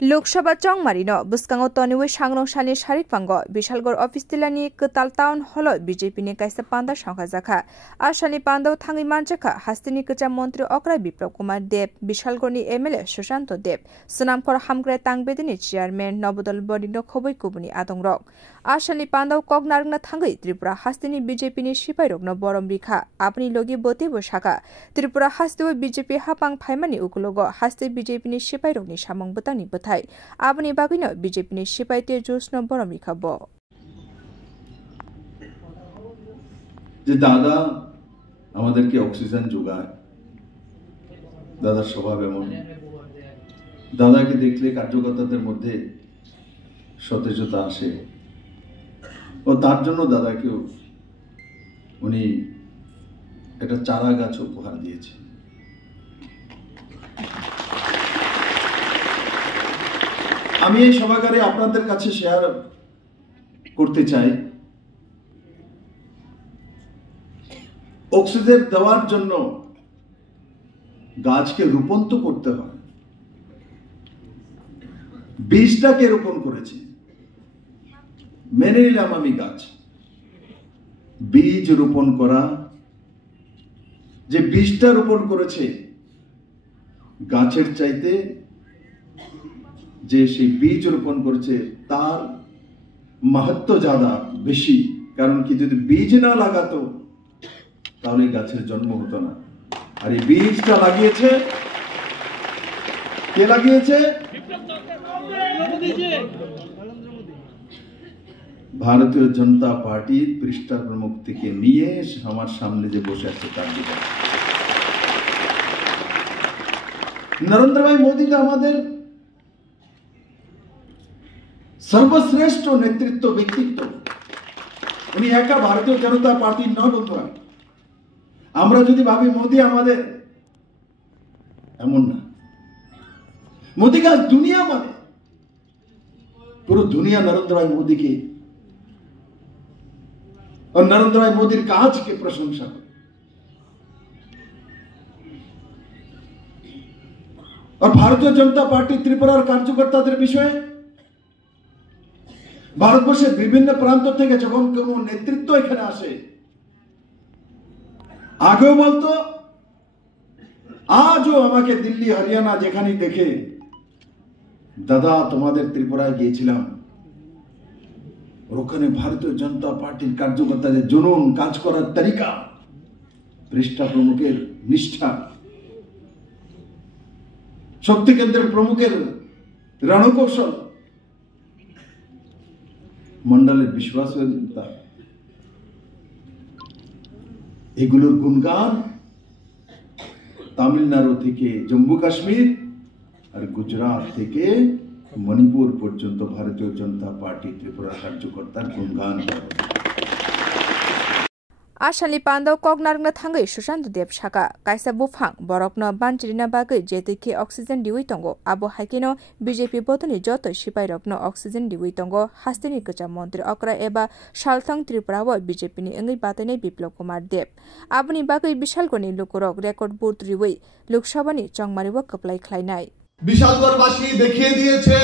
लोकसभा चंगमारिनो बुस्कांगो तनिवे सांग्रंसानि सारिकपांगो बिशालगढ़ अफिस तिलानि कताल टाउन हॉल बीजेपी नि काइसा पांदा संखा जाखा आसानि पांदाव थांगि मानजाखा हास्तिनि कचा मंत्री अक्राय विप्लव कुमार देव बिशालगढ़नि एमएलए सुशांत देव सोनामखर हामग्रे तांगबेदिनि चेयरमैन नवदल बडिनो खबै कुबुनि आदंरक आसानि पांदाव कगनारगना थांगि त्रिपुरा हास्तिनि बीजेपी नि सिपाइरकनो बरम रिखा आपनि लोगि बोते बसाखा त्रिपुरा हास्तिव बीजेपी हापांग फाइमानि उकुलोगो हास्ति बीजेपी नि सिपाइरकनि सामंग बतानि बथाय आपनि बागिनो बीजेपी नि सिपाइते जुसनो बरम रिखा ब যে দাদা আমাদেরকে অক্সিজেন যোগায় দাদার স্বভাব এমন দাদাকে দেখলে কার্যকর্তাদের মধ্যে সতেজতা আসে ও তার জন্য দাদাকে উনি একটা চারা গাছ উপহার দিয়েছে আমি এই সভাগারে আপনাদের কাছে শেয়ার করতে চাই অক্সিজেন দেওয়ার জন্য গাছকে রোপণ তো করতে হয় বীজটাকে রোপণ করেছি মেনে নিলাম আমি গাছ বীজ রোপণ করা যে বীজটা রোপণ করেছে গাছের চাইতে যে সেই বীজ রোপণ করেছে তার महत्व ज्यादा বেশি কারণ কি যদি বীজ না লাগাতো তাহলে গাছের জন্ম হতো না আর এই বীজটা লাগিয়েছে কে লাগিয়েছে ভারতীয় জনতা পার্টির পৃষ্ঠা প্রমুখ থেকে নিয়ে আমার সামনে যে বসে আছে তার দিকে নরেন্দ্র ভাই মোদি তো আমাদের सर्वश्रेष्ठ नेतृत्व व्यक्तित्व उनी एका भारतीय जनता पार्टी न बंधुरा আমরা যদি ভাবি মোদি আমাদের এমন না मोदी का दुनिया মানে পুরো दुनिया नरेंद्र भाई मोदी के और नरेंद्र भाई मोदी काज के प्रशंसा করে और भारतीय जनता पार्टी त्रिपुरार कार्यकर्ताদের বিষয়ে ভারতবর্ষের বিভিন্ন প্রান্ত থেকে যখন কোন নেতৃত্ব এখানে আসে আগেও বলতো আজও আমাকে দিল্লি হরিয়ানা যেখানে দেখে দাদা তোমাদের ত্রিপুরায় গিয়েছিলাম ওখানে ভারতীয় জনতা পার্টির কার্যকর্তাদের জুনুন কাজ করার তরিকা পৃষ্ঠা প্রমুখের নিষ্ঠা শক্তি কেন্দ্রের প্রমুখের রণকৌশল मंडलेर विश्वासयोग्यता एगुलोर गुणगान तमिलनाडु থেকে जम्मू काश्मीर और गुजरात থেকে मणिपुर पर्यन्त भारतीय जनता पार्टी त्रिपुरा कार्यकर्तार गुणगान आसानि पांदाव कगनारगना थांगै सुशांत देव शाखा काइसा बुफां बरकनो बानचिरिना बागै जेतैखे अक्सिजेन दिउइ तंगो आबो हाइकेनो बीजेपी बतनि जत सिपाइरकनो अक्सिजेन दिउइ तंगो हास्तिनि कचा मंत्री अक्राय एबा सालथां त्रिपुराव बीजेपी नि एंगै बातैनाय विप्लव कुमार देव आबनि बागै बिशालगढ़नि लोकरक रेकर्ड बोर्ड रिउइ लोकसभानि चंगमारिव कपलाई खलायनाय বিশালগড়বাসী দেখিয়ে দিয়েছে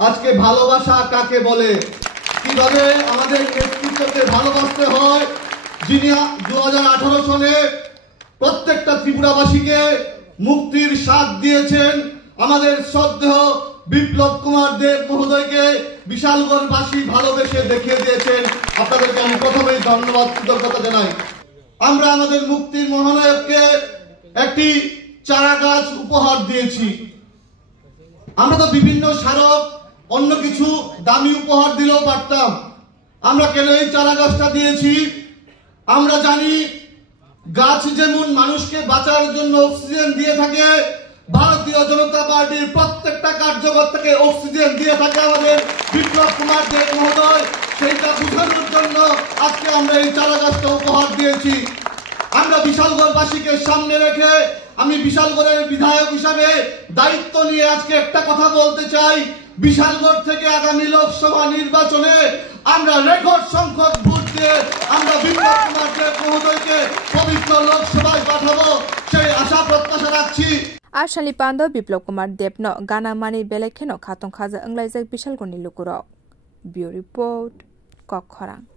আজকে ভালোবাসা কাকে বলে কিভাবে আমাদের নেতৃত্বকে ভালোবাসতে হয় যিনি 2018 সালে প্রত্যেকটা ত্রিপুরাবাসীকে মুক্তির স্বাদ দিয়েছেন আমাদের শ্রদ্ধেয় বিপ্লব কুমার দেব মহোদয়কে বিশালগড়বাসী ভালোবেসে দেখিয়ে দিয়েছেন আপনাদেরকে আমি প্রথমেই ধন্যবাদ কৃতজ্ঞতা জানাই আমরা আমাদের মুক্তির মহানায়ককে একটি চারা গাছ উপহার দিয়েছি আমরা তো বিভিন্ন স্মারক অন্য কিছু দামি উপহার দিলেও পারতাম আমরা কেন এই চারা গাছটা দিয়েছি আমরা জানি গাছ যেমন মানুষকে বাঁচার জন্য অক্সিজেন দিয়ে থাকে ভারতীয় জনতা পার্টির প্রত্যেকটা কার্যকর্তাকে অক্সিজেন দিয়ে থাকে আমাদের বিপ্লব কুমার দেব মহোদয় সেইটা বোঝানোর জন্য আজকে আমরা এই চারা গাছটা উপহার দিয়েছি আমরা বিশালগড়বাসীকে সামনে রেখে আমি বিশালগড়ের বিধায়ক হিসাবে দায়িত্ব নিয়ে আজকে একটা কথা বলতে চাই বিশালগড় থেকে আগামী লোকসভা নির্বাচনে আমরা রেকর্ড সংখ্যক ভোট দিয়ে আমরা বিপ্লব কুমার দেব মহোদয়কে পবিত্র লোকসভায় পাঠাবো সেই আশা প্রত্যাশা রাখছি Ashali Pando Biplop Kumar Depno Gana Mani Belekeno Katong Khaza Anglaisak Bishalgoni Lukurok. Bureau Report Kokkhorang.